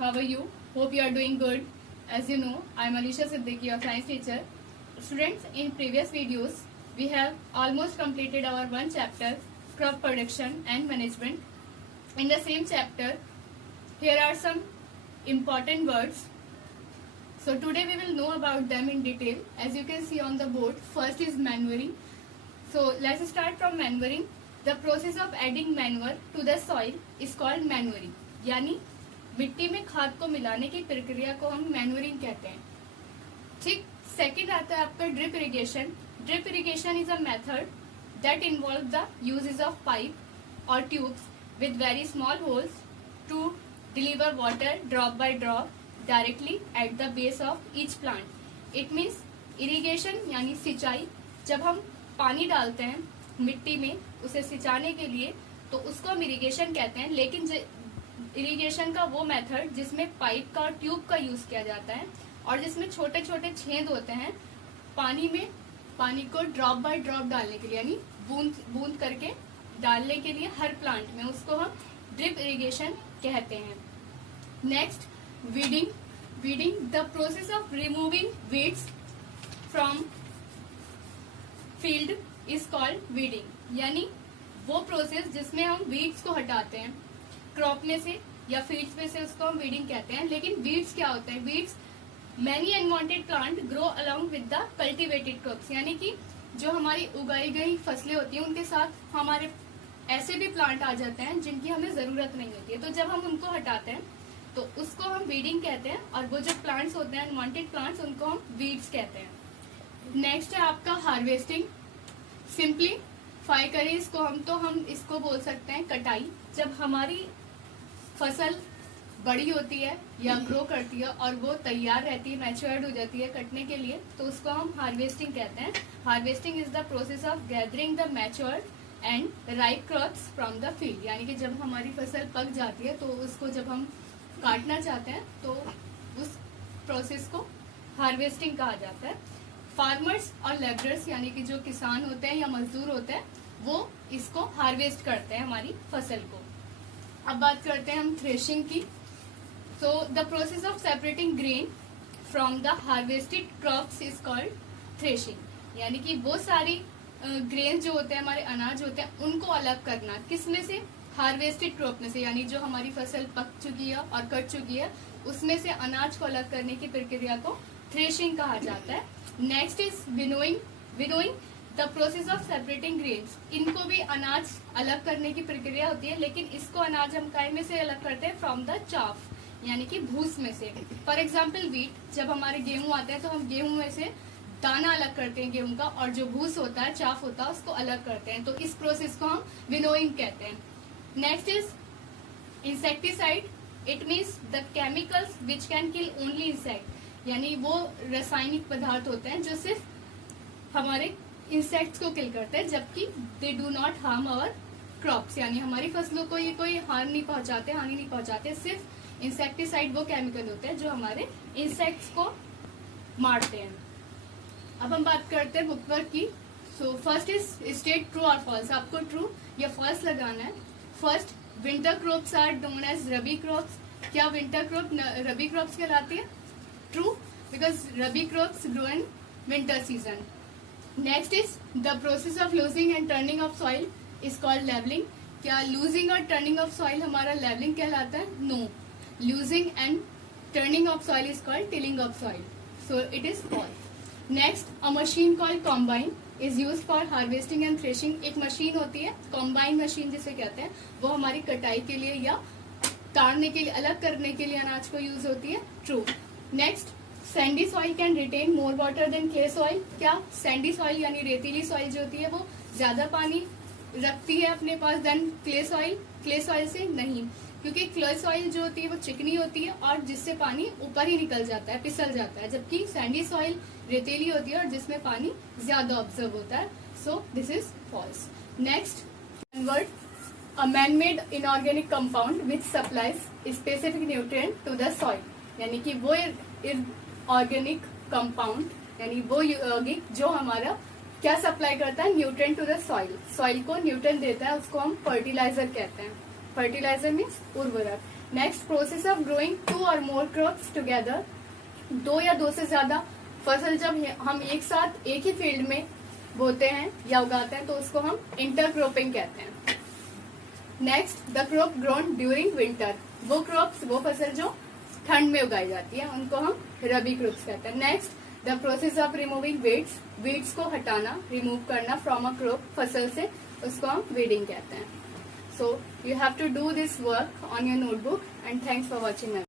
How are you? Hope you are doing good. As you know, I am Alisha Siddiqui, your science teacher. Students, in previous videos, we have almost completed our one chapter, crop production and management. In the same chapter, here are some important words. So today we will know about them in detail. As you can see on the board, first is manuring. So let's start from manuring. The process of adding manure to the soil is called manuring. यानी मिट्टी में खाद को मिलाने की प्रक्रिया को हम मैन्यूरिंग कहते हैं. ठीक. सेकंड आता है आपका drip irrigation. Drip irrigation is a method that involve the uses of pipe or tubes with very small holes to deliver water drop by drop directly at the base of each plant. It means irrigation यानी सिंचाई. जब हम पानी डालते हैं मिट्टी में उसे सिंचाने के लिए तो उसको हम इरिगेशन कहते हैं. लेकिन इरिगेशन का वो मेथड जिसमें पाइप का और ट्यूब का यूज किया जाता है और जिसमें छोटे छोटे छेद होते हैं पानी में, पानी को ड्रॉप बाय ड्रॉप डालने के लिए यानी बूंद बूंद करके डालने के लिए हर प्लांट में, उसको हम ड्रिप इरिगेशन कहते हैं. Next, weeding. Weeding the process of removing weeds from field is called weeding. यानी वो प्रोसेस जिसमें हम वीड्स को हटाते हैं क्रॉप में से या फील्ड्स में से, उसको हम वीडिंग कहते हैं. लेकिन वीड्स क्या होते हैं? Weeds many unwanted plant grow along with the cultivated crops. यानी कि जो हमारी उगाई गई फसलें होती हैं उनके साथ हमारे ऐसे भी प्लांट आ जाते हैं जिनकी हमें जरूरत नहीं होती है. तो जब हम उनको हटाते हैं तो उसको हम वीडिंग कहते हैं और वो जो प्लांट्स होते हैं अनवांटेड प्लांट्स उनको हम वीड्स कहते हैं. नेक्स्ट है आपका हार्वेस्टिंग. सिंपलीफाई करें इसको हम इसको बोल सकते हैं कटाई. जब हमारी फसल बड़ी होती है या ग्रो करती है और वो तैयार रहती है, मैच्योर्ड हो जाती है कटने के लिए, तो उसको हम हार्वेस्टिंग कहते हैं. Harvesting is the process of gathering the matured and ripe crops from the field. यानी कि जब हमारी फसल पक जाती है तो उसको जब हम काटना चाहते हैं तो उस प्रोसेस को हार्वेस्टिंग कहा जाता है. फार्मर्स और लेबरर्स यानी कि जो किसान होते हैं या मजदूर होते हैं वो इसको हार्वेस्ट करते हैं हमारी फसल को. अब बात करते हैं हम थ्रेशिंग की. So the process of separating grain from the harvested crops is called threshing. यानी कि वो सारी ग्रेन जो होते हैं हमारे अनाज होते हैं उनको अलग करना. किसमें से? हार्वेस्टेड क्रॉप में से. यानी जो हमारी फसल पक चुकी है और कट चुकी है उसमें से अनाज को अलग करने की प्रक्रिया को थ्रेशिंग कहा जाता है. Next is winnowing. Winnowing the process of separating grains. इनको भी अनाज अलग करने की प्रक्रिया होती है लेकिन इसको अनाज हम काय में से अलग करते हैं? फ्रॉम द चाफ यानी कि भूस में से. For example wheat. जब हमारे गेहूं आते हैं तो हम गेहूं में से दाना अलग करते हैं गेहूं का और जो भूस होता है, चाफ होता है, उसको अलग करते हैं. तो इस प्रोसेस को हम विनोइंग कहते हैं. Next is insecticide. It means the chemicals which can kill only insect. यानी वो रासायनिक पदार्थ होते हैं जो सिर्फ हमारे इंसेक्ट्स को किल करते हैं जबकि they do not harm our crops. यानी हमारी फसलों को ये कोई हानि नहीं पहुंचाते. सिर्फ इंसेक्टिसाइड वो केमिकल होते हैं जो हमारे इंसेक्ट्स को मारते हैं. अब हम बात करते हैं बुक वर्क की. So first is state true और फॉल्स. आपको ट्रू या फॉल्स लगाना है. First, winter crops are known as rabi crops. क्या विंटर क्रॉप रबी क्रॉप्स कहलाती है? True, because rabi crops grow in winter season. Next is the process of loosing and turning of soil is called leveling. क्या loosing और turning of soil हमारा leveling कहलाता है? No. Loosing and turning of soil is called tilling of soil. So it is false. Next, a machine called combine is use for harvesting and threshing. एक machine होती है combine machine जिसे कहते हैं, वो हमारी कटाई के लिए या ताड़ने के लिए, अलग करने के लिए अनाज को यूज होती है. True. Next, sandy soil can retain more water than clay soil. क्या सैंडी सॉइल यानी रेतीली सॉइल जो होती है वो ज्यादा पानी रखती है अपने पास then clay soil? Clay soil से नहीं, क्योंकि क्ले सॉइल जो होती है वो चिकनी होती है और जिससे पानी ऊपर ही निकल जाता है, फिसल जाता है, जबकि सैंडी सॉइल रेतीली होती है और जिसमें पानी ज्यादा ऑब्जर्व होता है. So this is false. Next, convert a man made inorganic compound which supplies specific nutrient to the soil. यानी कि वो ऑर्गेनिक कंपाउंड यानी वो यौगिक जो हमारा क्या सप्लाई करता है? Nutrient to the soil. Soil को न्यूट्रिएंट देता है, उसको हम फर्टिलाइजर कहते हैं. फर्टिलाइजर मीन्स उर्वरक. नेक्स्ट, प्रोसेस ऑफ ग्रोइंग 2 और मोर क्रॉप्स टुगेदर, 2 या 2 से ज्यादा फसल जब हम एक साथ एक ही फील्ड में बोते हैं या उगाते हैं तो उसको हम इंटरक्रॉपिंग कहते हैं। Next, the crop grown during winter, वो क्रॉप्स, वो फसल जो ठंड में उगाई जाती है उनको हम रबी क्रॉप्स कहते हैं। Next, the process of removing weeds, weeds को हटाना, रिमूव करना फ्रॉम अ क्रॉप, फसल से, उसको हम वीडिंग कहते हैं। So you have to do this work on your notebook and thanks for watching.